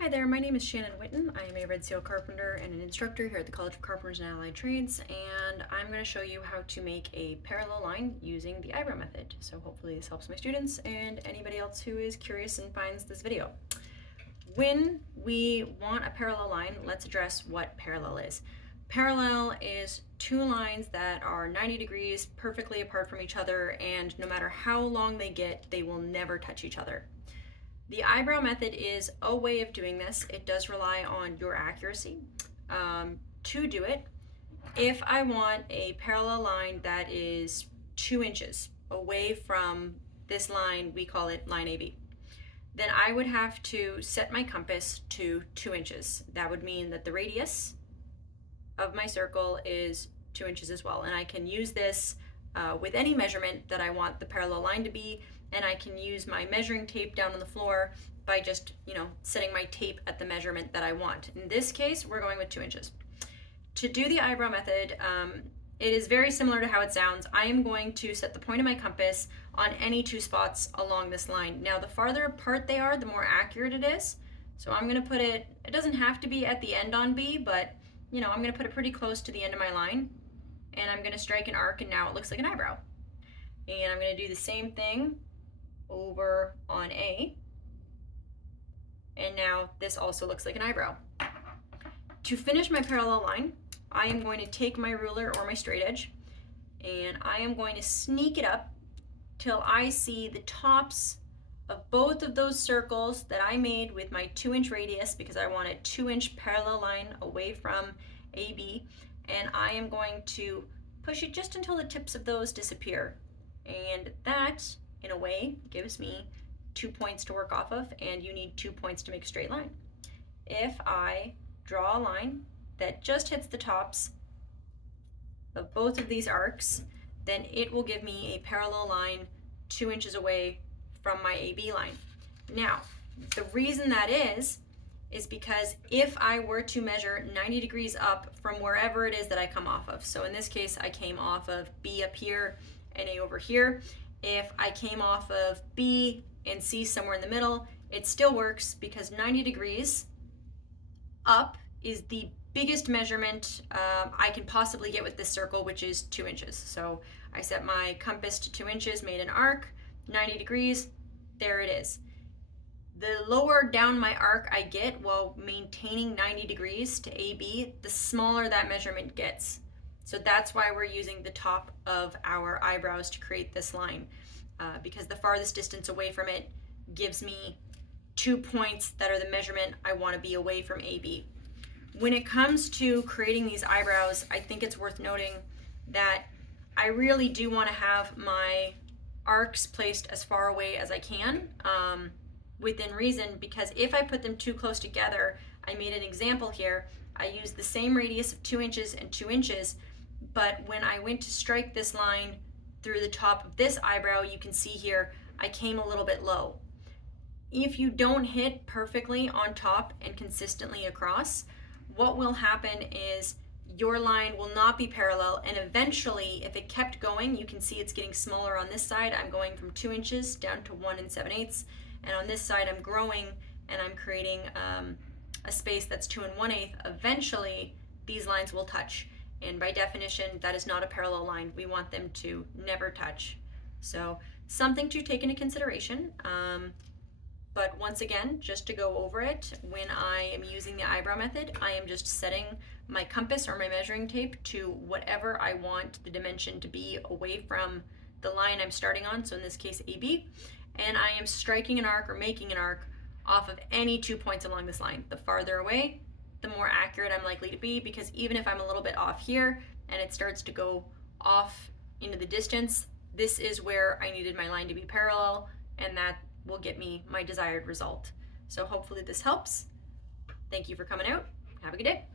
Hi there, my name is Shannon Witten. I am a Red Seal carpenter and an instructor here at the College of Carpenters and Allied Trades, and I'm going to show you how to make a parallel line using the eyebrow method. So hopefully this helps my students and anybody else who is curious and finds this video. When we want a parallel line, let's address what parallel is. Parallel is two lines that are 90 degrees perfectly apart from each other, and no matter how long they get, they will never touch each other. The eyebrow method is a way of doing this. It does rely on your accuracy to do it. If I want a parallel line that is 2 inches away from this line, we call it line AB, then I would have to set my compass to 2 inches. That would mean that the radius of my circle is 2 inches as well. And I can use this with any measurement that I want the parallel line to be, and I can use my measuring tape down on the floor by just, setting my tape at the measurement that I want. In this case, we're going with 2 inches. To do the eyebrow method, it is very similar to how it sounds. I am going to set the point of my compass on any 2 spots along this line. Now, the farther apart they are, the more accurate it is. So I'm going to put it doesn't have to be at the end on B, but I'm going to put it pretty close to the end of my line. And I'm going to strike an arc, and now it looks like an eyebrow. And I'm going to do the same thing over on A. And now this also looks like an eyebrow. To finish my parallel line, I am going to take my ruler or my straight edge, and I am going to sneak it up till I see the tops of both of those circles that I made with my 2-inch radius, because I want a 2-inch parallel line away from AB, and I am going to push it just until the tips of those disappear. And that, in a way, gives me 2 points to work off of, and you need 2 points to make a straight line. If I draw a line that just hits the tops of both of these arcs, then it will give me a parallel line 2 inches away from my AB line. Now, the reason that is because if I were to measure 90 degrees up from wherever it is that I come off of, so in this case I came off of B up here and A over here, if I came off of B and C somewhere in the middle, it still works, because 90 degrees up is the biggest measurement I can possibly get with this circle, which is 2 inches. So I set my compass to 2 inches, made an arc, 90 degrees, there it is. The lower down my arc I get while maintaining 90 degrees to AB, the smaller that measurement gets. So that's why we're using the top of our eyebrows to create this line, because the farthest distance away from it gives me 2 points that are the measurement I want to be away from AB. When it comes to creating these eyebrows, I think it's worth noting that I really do want to have my arcs placed as far away as I can, within reason, because if I put them too close together, I made an example here, I used the same radius of 2 inches and 2 inches, but when I went to strike this line through the top of this eyebrow, you can see here, I came a little bit low. If you don't hit perfectly on top and consistently across, what will happen is your line will not be parallel, and eventually, if it kept going, you can see it's getting smaller on this side. I'm going from 2 inches down to 1 7/8, and on this side I'm growing and I'm creating a space that's 2 1/8. Eventually, these lines will touch, and by definition, that is not a parallel line. We want them to never touch. So something to take into consideration. But once again, just to go over it, when I am using the eyebrow method, I am just setting my compass or my measuring tape to whatever I want the dimension to be away from the line I'm starting on, so in this case AB, and I am striking an arc or making an arc off of any 2 points along this line. The farther away, the more accurate I'm likely to be, because even if I'm a little bit off here and it starts to go off into the distance, this is where I needed my line to be parallel, and that will get me my desired result. So hopefully this helps. Thank you for coming out. Have a good day.